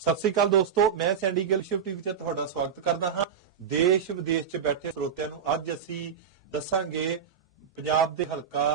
ਸਤਿ ਸ੍ਰੀ ਅਕਾਲ ਦੋਸਤੋ, ਮੈਂ Sandy Gill Shiv TV ਤੇ ਤੁਹਾਡਾ ਸਵਾਗਤ ਕਰਦਾ ਹਾਂ। ਦੇਸ਼ ਵਿਦੇਸ਼ 'ਚ ਬੈਠੇ ਸਰੋਤਿਆਂ ਨੂੰ ਅੱਜ ਅਸੀਂ ਦੱਸਾਂਗੇ ਪੰਜਾਬ ਦੇ ਹਲਕਾ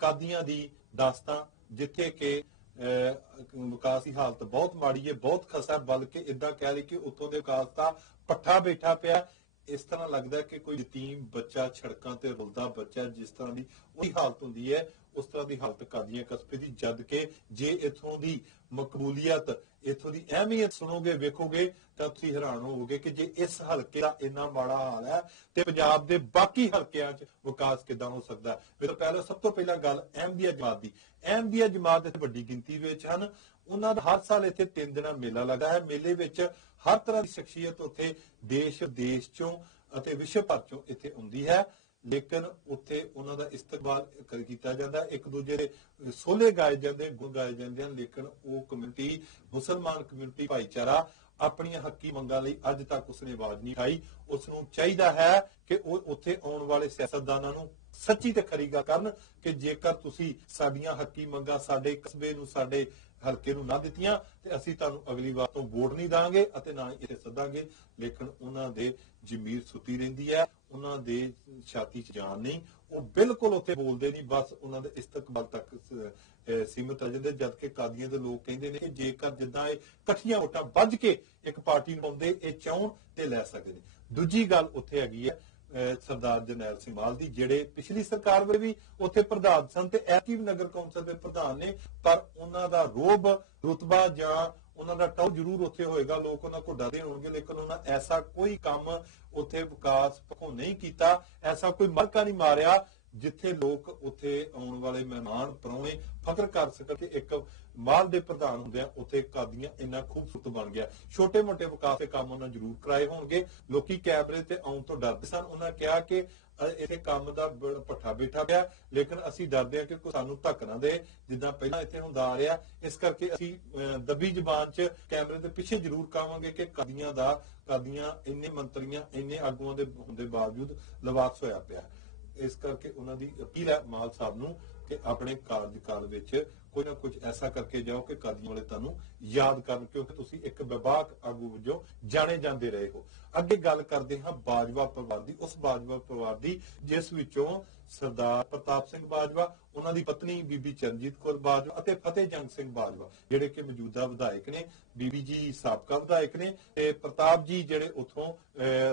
ਕਾਦੀਆਂ ਦੀ ਦਾਸਤਾਂ, ਜਿੱਥੇ ਕਿ ਵਿਕਾਸ ਦੀ ਹਾਲਤ ਬਹੁਤ ਮਾੜੀ ਹੈ, ਬਹੁਤ ਖਸਾ, ਬਲਕਿ ਇਦਾਂ ਕਹਿ ਲਈ ਕਿ ਉੱਥੋਂ ਦੇ ਵਿਕਾਸ ਦਾ ਪੱਠਾ ਬੈਠਾ ਪਿਆ। ਇਸ ਤਰ੍ਹਾਂ ਲੱਗਦਾ ਕਿ ਕੋਈ ਯਤੀਮ ਬੱਚਾ ਸੜਕਾਂ ਤੇ ਰੁਲਦਾ ਬੱਚਾ ਜਿਸ ਤਰ੍ਹਾਂ ਦੀ ਉਹਦੀ ਹਾਲਤ ਹੁੰਦੀ ਹੈ, ਉਸ ਤਰ੍ਹਾਂ ਦੀ ਹਾਲਤ ਕਾਦੀਆਂ ਕਸਬੇ ਦੀ, ਜਦ ਕਿ ਜੇ ਇਥੋਂ ਦੀ ਮਕਬੂਲੀਅਤ, ਇਥੋਂ ਦੀ ਅਹਿਮੀਅਤ ਸੁਣੋਗੇ, ਵੇਖੋਗੇ, ਤਾਂ ਤੁਸੀਂ ਹੈਰਾਨ ਹੋਵੋਗੇ ਕਿ ਜੇ ਇਸ ਹਲਕੇ ਦਾ ਇੰਨਾ ਮਾੜਾ ਹਾਲ ਹੈ ਤੇ ਪੰਜਾਬ ਦੇ ਬਾਕੀ ਹਲਕਿਆਂ 'ਚ ਵਿਕਾਸ ਕਿਦਾਂ ਹੋ ਸਕਦਾ ਹੈ? ਫਿਰ ਪਹਿਲਾਂ ਸਭ ਤੋਂ ਪਹਿਲਾਂ ਗੱਲ ਅਹਿਮਦੀਆ ਜਮਾਤ ਦੀ। ਅਹਿਮਦੀਆ ਜਮਾਤ ਇੱਥੇ ਵੱਡੀ ਗਿਣਤੀ ਵਿੱਚ ਹਨ। ਉਹਨਾਂ ਦਾ ਹਰ ਸਾਲ ਇੱਥੇ ਤਿੰਨ ਦਿਨਾਂ ਮੇਲਾ ਲੱਗਾ ਹੈ। ਮੇਲੇ ਵਿੱਚ ਹਰ ਤਰ੍ਹਾਂ ਦੀ ਸ਼ਖਸੀਅਤ ਉੱਥੇ ਦੇਸ਼, ਵਿਦੇਸ਼ ਚੋਂ ਅਤੇ ਵਿਸ਼ਵ ਭਰ ਚੋਂ ਇੱਥੇ ਆਉਂਦੀ ਹੈ। ਲੇਕਿਨ ਉੱਥੇ ਉਹਨਾਂ ਦਾ ਇਸਤਕਬਾਲ ਕਰ- ਕੀਤਾ ਜਾਂਦਾ ਹੈ। ਇੱਕ ਦੂਜੇ ਦੇ ਸੋਲੇ ਗਾਏ ਜਾਂਦੇ, ਗੁਣ ਗਾਏ ਜਾਂਦੇ ਹਨ। ਲੇਕਿਨ ਉਹ ਕਮਿਊਨਿਟੀ, ਮੁਸਲਮਾਨ ਕਮਿਊਨਿਟੀ ਭਾਈਚਾਰਾ ਆਪਣੀਆਂ ਹੱਕੀ ਮੰਗਾਂ ਲਈ ਅੱਜ ਤੱਕ ਉਸਨੇ ਆਵਾਜ਼ ਨਹੀਂ ਉਠਾਈ। ਉਸ ਨੂੰ ਚਾਹੀਦਾ ਹੈ ਕਿ ਉਹ ਉੱਥੇ ਆਉਣ ਵਾਲੇ ਸਿਆਸਤਦਾਨਾਂ ਨੂੰ ਸੱਚੀ ਤੇ ਖਰੀ ਗੱਲ ਕਰਨ ਕਿ ਜੇਕਰ ਤੁਸੀਂ ਸਾਡੀਆਂ ਹੱਕੀ ਮੰਗਾਂ ਸਾਡੇ ਕਸਬੇ ਨੂੰ, ਸਾਡੇ ਹਲਕੇ ਨੂੰ ਨਾ ਦਿੱਤੀਆਂ, ਤੇ ਅਸੀਂ ਤੁਹਾਨੂੰ ਅਗਲੀ ਵਾਰ ਤੋਂ ਵੋਟ ਨਹੀਂ ਦਾਂਗੇ ਅਤੇ ਨਾ ਇੱਥੇ ਸੱਦਾਂਗੇ। ਲੇਕਿਨ ਉਹਨਾਂ ਦੇ ਜ਼ਮੀਰ ਸੁੱਤੀ ਰਹਿੰਦੀ ਹੈ। ਉਹਨਾਂ ਦੇ ਛਾਤੀ 'ਚ ਜਾਨ ਨਹੀਂ, ਉਹ ਬਿਲਕੁਲ ਉੱਥੇ ਬੋਲਦੇ ਨਹੀਂ, ਬਸ ਉਹਨਾਂ ਦੇ ਇਸਤਕਬਾਲ ਤੱਕ ਸ- ਰਹਿ ਜਾਂਦੇ, ਜਦ ਕਿ ਕਾਦੀਆਂ ਦੇ ਲੋਕ ਕਹਿੰਦੇ ਨੇ ਕਿ ਜੇਕਰ ਜਿੱਦਾਂ ਇਹ ਇਕੱਠੀਆਂ ਵੋਟਾਂ ਵੱਜ ਕੇ ਇੱਕ ਪਾਰਟੀ ਨੂੰ ਪਾਉਂਦੇ, ਇਹ ਚਾਹਣ ਤੇ ਲੈ ਸਕਦੇ ਨੇ। ਦੂਜੀ ਗੱਲ ਉੱਥੇ ਹੈਗੀ ਹੈ ਸਰਦਾਰ ਜਰਨੈਲ ਸਿੰਘ ਮਾਲ ਦੀ, ਜਿਹੜੇ ਪਿਛਲੀ ਸਰਕਾਰ ਵੇਲੇ ਵੀ ਉੱਥੇ ਪ੍ਰਧਾਨ ਸਨ ਤੇ ਐਤਕੀ ਨਗਰ ਕੌਂਸਲ ਦੇ ਪ੍ਰਧਾਨ ਨੇ, ਪਰ ਉਹਨਾਂ ਦਾ ਰੋਬ ਰੁਤਬਾ ਜਾਂ ਉਹਨਾਂ ਦਾ ਟਾਉ ਜ਼ਰੂਰ ਉੱਥੇ ਹੋਏਗਾ, ਲੋਕ ਉਹਨਾਂ ਕੋਲ ਡਰਦੇ ਹੋਣਗੇ, ਲੇਕਿਨ ਉਹਨਾਂ ਐਸਾ ਕੋਈ ਕੰਮ ਉੱਥੇ ਵਿਕਾਸ ਪੱਖੋਂ ਨਹੀਂ ਕੀਤਾ, ਐਸਾ ਕੋਈ ਮਲਕਾ ਨਹੀਂ ਮਾਰਿਆ। ਜਿੱਥੇ ਲੋਕ ਉੱਥੇ ਆਉਣ ਵਾਲੇ ਮਹਿਮਾਨ ਪਰੌਣੇ ਫਖਰ ਕਰ ਸਕਣ ਕਿ ਇੱਕ ਮਾਲ ਦੇ ਪ੍ਰਧਾਨ ਹੁੰਦੇ ਆ ਉੱਥੇ ਕਾਦੀਆਂ ਇੰਨਾ ਖੂਬਸੂਰਤ ਬਣ ਗਿਆ। ਛੋਟੇ ਮੋਟੇ ਵਿਕਾਸ ਦੇ ਕੰਮ ਉਹਨਾਂ ਜ਼ਰੂਰ ਕਰਾਏ ਹੋਣਗੇ। ਲੋਕੀ ਕੈਮਰੇ ਤੇ ਆਉਣ ਤੋਂ ਡਰਦੇ ਸਨ। ਉਹਨਾਂ ਕਿਹਾ ਕਿ ਇੱਥੇ ਕੰਮ ਦਾ ਪੱਠਾ ਬੈਠਾ ਪਿਆ। ਲੇਕਿਨ ਅਸੀਂ ਡਰਦੇ ਹਾਂ ਕਿ ਕੋਈ ਸਾਨੂੰ ਧੱਕ ਨਾ ਦੇ, ਜਿੱਦਾਂ ਪਹਿਲਾਂ ਇੱਥੇ ਹੁੰਦਾ ਆ ਰਿਹਾ। ਇਸ ਕਰਕੇ ਅਸੀਂ ਦੱਬੀ ਜ਼ਬਾਨ 'ਚ ਕੈਮਰੇ ਦੇ ਪਿੱਛੇ ਜ਼ਰੂਰ ਕਹਾਂਗੇ ਕਿ ਕਦੀਆਂ ਦਾ, ਕਾਦੀਆਂ ਇੰਨੇ ਮੰਤਰੀਆਂ, ਇੰਨੇ ਆਗੂਆਂ ਦੇ ਹੋਣ ਬਾਵਜੂਦ ਲਵਾਕਸ ਹੋਇਆ ਪਿਆ। ਇਸ ਕਰਕੇ ਉਹਨਾਂ ਦੀ ਅਪੀਲ ਹੈ ਮਾਲ ਸਾਹਿਬ ਨੂੰ ਕਿ ਆਪਣੇ ਕਾਰਜਕਾਲ ਵਿੱਚ ਕੋਈ ਨਾ ਕੁਝ ਐਸਾ ਕਰਕੇ ਜਾਓ ਕਿ ਕਾਦੀਆਂ ਵਾਲੇ ਤੁਹਾਨੂੰ ਯਾਦ ਕਰਨ, ਕਿਉਂਕਿ ਤੁਸੀਂ ਇੱਕ ਵਿਵਾਕ ਆਗੂ ਵਜੋਂ ਜਾਣੇ ਜਾਂਦੇ ਰਹੇ ਹੋ। ਅੱਗੇ ਗੱਲ ਕਰਦੇ ਹਾਂ ਬਾਜਵਾ ਪਰਿਵਾਰ ਦੀ। ਉਸ ਬਾਜਵਾ ਪਰਿਵਾਰ ਦੀ ਜਿਸ ਵਿੱਚੋਂ ਸਰਦਾਰ ਪ੍ਰਤਾਪ ਸਿੰਘ ਬਾਜਵਾ, ਉਹਨਾਂ ਦੀ ਪਤਨੀ ਬੀਬੀ ਚਰਨਜੀਤ ਕੌਰ ਬਾਜਵਾ ਅਤੇ ਫਤਿਹ ਜੰਗ ਸਿੰਘ ਬਾਜਵਾ, ਜਿਹੜੇ ਕਿ ਮੌਜੂਦਾ ਵਿਧਾਇਕ ਨੇ, ਬੀਬੀ ਜੀ ਸਾਬਕਾ ਵਿਧਾਇਕ ਨੇ ਤੇ ਪ੍ਰਤਾਪ ਜੀ ਜਿਹੜੇ ਉਥੋਂ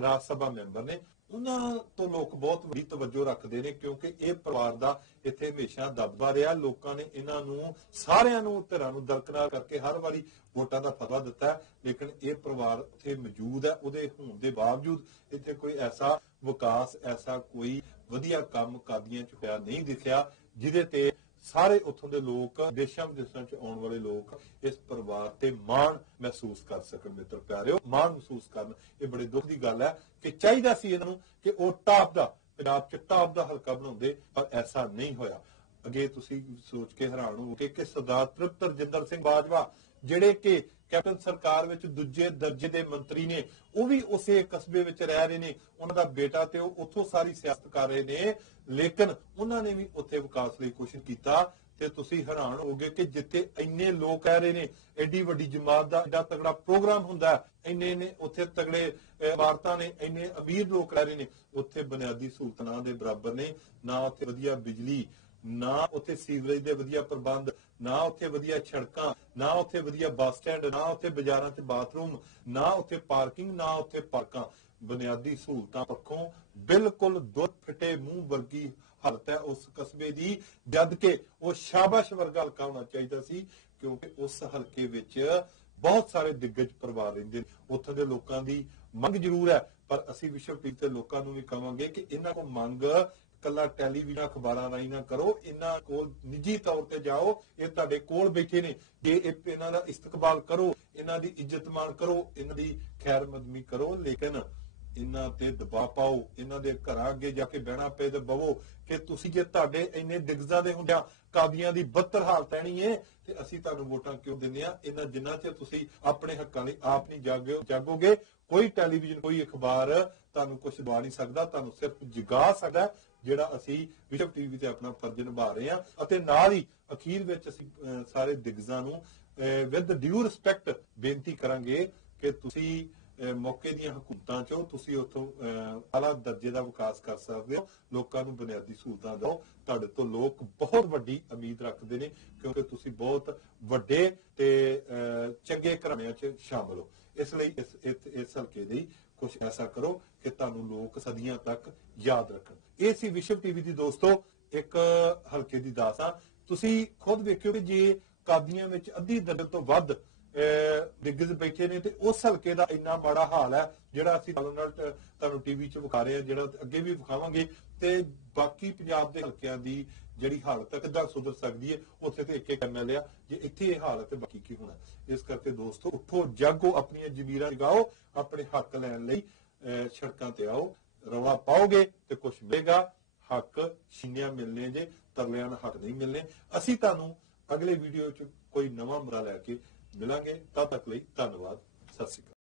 ਰਾਜ ਸਭਾ ਮੈਂਬਰ ਨੇ, ਉਹਨਾਂ ਤੋਂ ਲੋਕ ਬਹੁਤ ਵੱਡੀ ਤਵੱਜੋ ਰੱਖਦੇ ਨੇ ਕਿਉਂਕਿ ਇਹ ਪਰਿਵਾਰ ਦਾ ਇੱਥੇ ਹਮੇਸ਼ਾ ਦਬਦਬਾ ਰਿਹਾ, ਲੋਕਾਂ ਨੇ ਇਹਨਾਂ ਨੂੰ, ਸਾਰਿਆਂ ਨੂੰ ਧਿਰਾਂ ਨੂੰ ਦਰਕਨਾਰ ਕਰਕੇ ਹਰ ਵਾਰੀ ਵੋਟਾਂ ਦਾ ਫਤਵਾ ਦਿੱਤਾ ਲੇਕਿਨ ਇਹ ਪਰਿਵਾਰ ਇੱਥੇ ਮੌਜੂਦ ਹੈ, ਉਹਦੇ ਹੋਣ ਦੇ ਬਾਵਜੂਦ ਇੱਥੇ ਕੋਈ ਐਸਾ ਵਿਕਾਸ, ਐਸਾ ਕੋਈ ਵਧੀਆ ਕੰਮ ਕਾਦੀਆਂ ਚ ਹੋਇਆ ਨਹੀਂ ਦਿਖਿਆ ਜਿਹਦੇ ਤੇ ਸਾਰੇ ਉੱਥੋਂ ਦੇ ਲੋਕ ਦੇਸ਼ਾਂ ਵਿਦੇਸ਼ਾਂ ਚ ਆਉਣ ਵਾਲੇ ਲੋਕ ਇਸ ਪਰਿਵਾਰ ਤੇ ਮਾਣ ਮਹਿਸੂਸ ਕਰ ਸਕਣ ਮਿੱਤਰ ਪਿਆਰਿਓ, ਮਾਣ ਮਹਿਸੂਸ ਕਰਨ। ਇਹ ਬੜੇ ਦੁੱਖ ਦੀ ਗੱਲ ਹੈ ਕਿ ਚਾਹੀਦਾ ਸੀ ਇਹਨਾਂ ਨੂੰ ਕਿ ਉਹ ਟਾਪ ਦਾ, ਪੰਜਾਬ ਚ ਟਾਪ ਦਾ ਹਲਕਾ ਬਣਾਉਂਦੇ, ਪਰ ਐਸਾ ਨਹੀਂ ਹੋਇਆ। ਅੱਗੇ ਤੁਸੀਂ ਸੋਚ ਕੇ ਹੈਰਾਨ ਹੋ ਕਿ ਸਰਦਾਰ ਤ੍ਰਿਪਤ ਰਜਿੰਦਰ ਸਿੰਘ ਬਾਜਵਾ, ਜਿਹੜੇ ਕਿ ਕੈਪਟਨ ਸਰਕਾਰ ਵਿੱਚ ਦੂਜੇ ਦਰਜੇ ਦੇ ਮੰਤਰੀ ਨੇ ਉਹ ਵੀ ਉਸੇ ਕਸਬੇ ਵਿੱਚ ਰਹਿ ਰਹੇ ਨੇ ਉਹਨਾਂ ਦਾ ਬੇਟਾ ਤੇ ਉਹ ਉੱਥੋਂ ਸਾਰੀ ਸਿਆਸਤ ਕਰ ਰਹੇ ਨੇ। ਲੇਕਿਨ ਉਹਨਾਂ ਨੇ ਵੀ ਉੱਥੇ ਵਿਕਾਸ ਲਈ ਕੋਸ਼ਿਸ਼ ਕੀਤਾ ਤੇ ਤੁਸੀਂ ਹੈਰਾਨ ਹੋਗੇ ਕਿ ਜਿੱਥੇ ਇੰਨੇ ਲੋਕ ਕਹਿ ਰਹੇ ਨੇ ਐਡੀ ਵੱਡੀ ਜਮਾਤ ਦਾ ਐਡਾ ਤਗੜਾ ਪ੍ਰੋਗਰਾਮ ਹੁੰਦਾ ਇੰਨੇ ਨੇ ਉੱਥੇ ਤਗੜੇ ਅਹ, ਇਮਾਰਤਾਂ ਨੇ ਇੰਨੇ ਅਮੀਰ ਲੋਕ ਰਹਿ ਰਹੇ ਨੇ ਉੱਥੇ ਬੁਨਿਆਦੀ ਸਹੂਲਤਾਂ ਦੇ ਬਰਾਬਰ ਨੇ ਨਾ ਉੱਥੇ ਵਧੀਆ ਬਿਜਲੀ ਨਾ ਉੱਥੇ ਸੀਵਰੇਜ ਦੇ ਵਧੀਆ ਪ੍ਰਬੰਧ, ਨਾ ਉੱਥੇ ਵਧੀਆ ਸੜਕਾਂ, ਨਾ ਉੱਥੇ ਵਧੀਆ ਬੱਸ ਸਟੈਂਡ, ਨਾ ਉੱਥੇ ਬਾਜ਼ਾਰਾਂ 'ਚ ਬਾਥਰੂਮ, ਨਾ ਉੱਥੇ ਪਾਰਕਿੰਗ, ਨਾ ਉੱਥੇ ਪਾਰਕਾਂ। ਬੁਨਿਆਦੀ ਸਹੂਲਤਾਂ ਪੱਖੋਂ ਬਿਲਕੁਲ ਦੁੱਧ ਫਿੱਟੇ ਮੂੰਹ ਵਰਗੀ ਹਾਲਤ ਹੈ ਉਸ ਕਸਬੇ ਦੀ ਜਦ ਕਿ ਉਹ ਸ਼ਾਬਾਸ਼ ਵਰਗਾ ਹਲਕਾ ਹੋਣਾ ਚਾਹੀਦਾ ਸੀ, ਕਿਉਂਕਿ ਉਸ ਹਲਕੇ ਵਿੱਚ ਬਹੁਤ ਸਾਰੇ ਦਿੱਗਜ ਪਰਿਵਾਰ ਰਹਿੰਦੇ ਨੇ। ਉੱਥੋਂ ਦੇ ਲੋਕਾਂ ਦੀ ਮੰਗ ਜ਼ਰੂਰ ਹੈ, ਪਰ ਅਸੀਂ ਵਿਸ਼ਵ ਟੀਵੀ ਤੇ ਲੋਕਾਂ ਨੂੰ ਵੀ ਕਹਾਂਗੇ ਕਿ ਇਹਨਾਂ ਕੋਲ ਮੰਗ ਕੱਲਾ ਟੈਲੀਵਿਜ਼ਨ ਅਖਬਾਰਾਂ ਰਾਹੀਂ ਨਾ ਕਰੋ, ਇਹਨਾਂ ਕੋਲ ਨਿੱਜੀ ਤੌਰ ਤੇ ਜਾਓ, ਇਹ ਤੁਹਾਡੇ ਕੋਲ ਬੈਠੇ ਨੇ। ਜੇ ਇਹਨਾਂ ਦਾ ਇਸਤਕਬਾਲ ਕਰੋ, ਇਹਨਾਂ ਦੀ ਇੱਜ਼ਤ ਮਾਣ ਕਰੋ, ਇਹਨਾਂ ਦੀ ਖੈਰ ਮਦਮੀ ਕਰੋ, ਲੇਕਿਨ ਇਹਨਾਂ ਤੇ ਦਬਾਅ ਪਾਓ, ਇਹਨਾਂ ਦੇ ਘਰਾਂ ਅੱਗੇ ਜਾ ਕੇ ਬਹਿਣਾ ਪਏ ਤੇ ਬਵੋ ਕਿ ਤੁਸੀਂ ਜੇ ਤੁਹਾਡੇ ਇੰਨੇ ਦਿਗਜ਼ਾਂ ਦੇ ਹੁੰਦਿਆਂ ਕਾਦੀਆਂ ਦੀ ਬੱਤਰ ਹਾਲਤ ਐਣੀ ਏ, ਤੇ ਅਸੀਂ ਤੁਹਾਨੂੰ ਵੋਟਾਂ ਕਿਉਂ ਦਿੰਦੇ ਆ ਇਹਨਾਂ ਜਿੰਨਾ ਚ ਤੁਸੀਂ ਆਪਣੇ ਹੱਕਾਂ ਲਈ ਆਪ ਨਹੀਂ ਜਾਗੋ ਜਾਗੋਗੇ, ਕੋਈ ਟੈਲੀਵਿਜ਼ਨ, ਕੋਈ ਅਖਬਾਰ ਤੁਹਾਨੂੰ ਕੁਝ ਦਵਾ ਨਹੀਂ ਸਕਦਾ, ਤੁਹਾਨੂੰ ਸਿਰਫ ਜਗਾ ਸਕਦਾ। ਜਿਹੜਾ ਅਸੀਂ ਵਿਸ਼ਵ ਟੀਵੀ ਤੇ ਆਪਣਾ ਫਰਜ਼ ਨਿਭਾ ਰਹੇ ਹਾਂ ਅਤੇ ਨਾਲ ਹੀ ਅਖੀਰ ਵਿੱਚ ਅਸੀਂ ਸਾਰੇ ਦਿਗਜ਼ਾਂ ਨੂੰ ਵਿਦ ਡਿਊ ਰਿਸਪੈਕਟ ਬੇਨਤੀ ਕਰਾਂਗੇ ਕਿ ਤੁਸੀਂ ਮੌਕੇ ਦੀਆਂ ਹਕੂਮਤਾਂ ਚੋਂ ਤੁਸੀਂ ਉੱਥੋਂ ਅਹ, ਆਲਾ ਦਰਜੇ ਦਾ ਵਿਕਾਸ ਕਰ ਸਕਦੇ ਹੋ। ਲੋਕਾਂ ਨੂੰ ਬੁਨਿਆਦੀ ਸਹੂਲਤਾਂ ਦਿਓ। ਤੁਹਾਡੇ ਤੋਂ ਲੋਕ ਬਹੁਤ ਵੱਡੀ ਉਮੀਦ ਰੱਖਦੇ ਨੇ ਕਿਉਂਕਿ ਤੁਸੀਂ ਬਹੁਤ ਵੱਡੇ ਤੇ ਚੰਗੇ ਘਰਾਣਿਆਂ 'ਚ ਸ਼ਾਮਲ ਹੋ। ਇਸ ਲਈ ਇਸ, ਇਸ- ਹਲਕੇ ਲਈ ਕੁਝ ਐਸਾ ਕਰੋ ਕਿ ਤੁਹਾਨੂੰ ਲੋਕ ਸਦੀਆਂ ਤੱਕ ਯਾਦ ਰੱਖਣ। ਇਹ ਸੀ ਵਿਸ਼ਵ ਟੀਵੀ ਦੀ ਦੋਸਤੋ, ਇੱਕ ਹਲਕੇ ਦੀ ਦਾਸ ਆ। ਤੁਸੀਂ ਖੁਦ ਵੇਖਿਓ ਕਿ ਜੇ ਕਾਦੀਆਂ ਵਿੱਚ ਅੱਧੀ ਦਰਜਨ ਤੋਂ ਵੱਧ ਦਿੱਗਜ ਬੈਠੇ ਨੇ ਤੇ ਉਸ ਹਲਕੇ ਦਾ ਇੰਨਾ ਮਾੜਾ ਹਾਲ ਹੈ, ਜਿਹੜਾ ਅਸੀਂ ਨਾਲ ਤੁਹਾਨੂੰ ਟੀਵੀ 'ਚ ਵਿਖਾ ਰਹੇ ਹਾਂ ਜਿਹੜਾ ਅੱਗੇ ਵੀ ਵਿਖਾਵਾਂਗੇ ਤੇ ਬਾਕੀ ਪੰਜਾਬ ਦੇ ਹਲਕਿਆਂ ਦੀ ਜਿਹੜੀ ਹਾਲਤ ਹੈ ਕਿੱਦਾਂ ਸੁਧਰ ਸਕਦੀ ਹੈ, ਉੱਥੇ ਤੇ ਇੱਕ ਇੱਕ ਐਮਐਲਏ ਆ, ਜੇ ਇੱਥੇ ਇਹ ਹਾਲਤ ਹੈ, ਬਾਕੀ ਕੀ ਹੋਣਾ ਇਸ ਕਰਕੇ ਦੋਸਤੋ, ਉੱਠੋ, ਜਾਗੋ, ਆਪਣੀਆਂ ਜ਼ਮੀਰਾਂ ਜਗਾਓ ਆਪਣੇ ਹੱਕ ਲੈਣ ਲਈ ਸੜਕਾਂ ਤੇ ਆਓ ਰੌਲਾ ਪਾਓਗੇ ਤੇ ਕੁਝ ਮਿਲੇਗਾ। ਹੱਕ ਛੀਨਿਆ ਮਿਲਨੇ ਜੇ, ਤਰਲਿਆਂ ਨਾਲ ਹੱਕ ਨਹੀਂ ਮਿਲਨੇ ਅਸੀਂ ਤੁਹਾਨੂੰ ਅਗਲੇ ਵੀਡੀਓ 'ਚ ਕੋਈ ਨਵਾਂ ਮੁੱਦਾ ਲੈ ਕੇ ਮਿਲਾਂਗੇ ਤਦ ਤੱਕ ਲਈ ਧੰਨਵਾਦ ਸਤਿ ਸ਼੍ਰੀ ਅਕਾਲ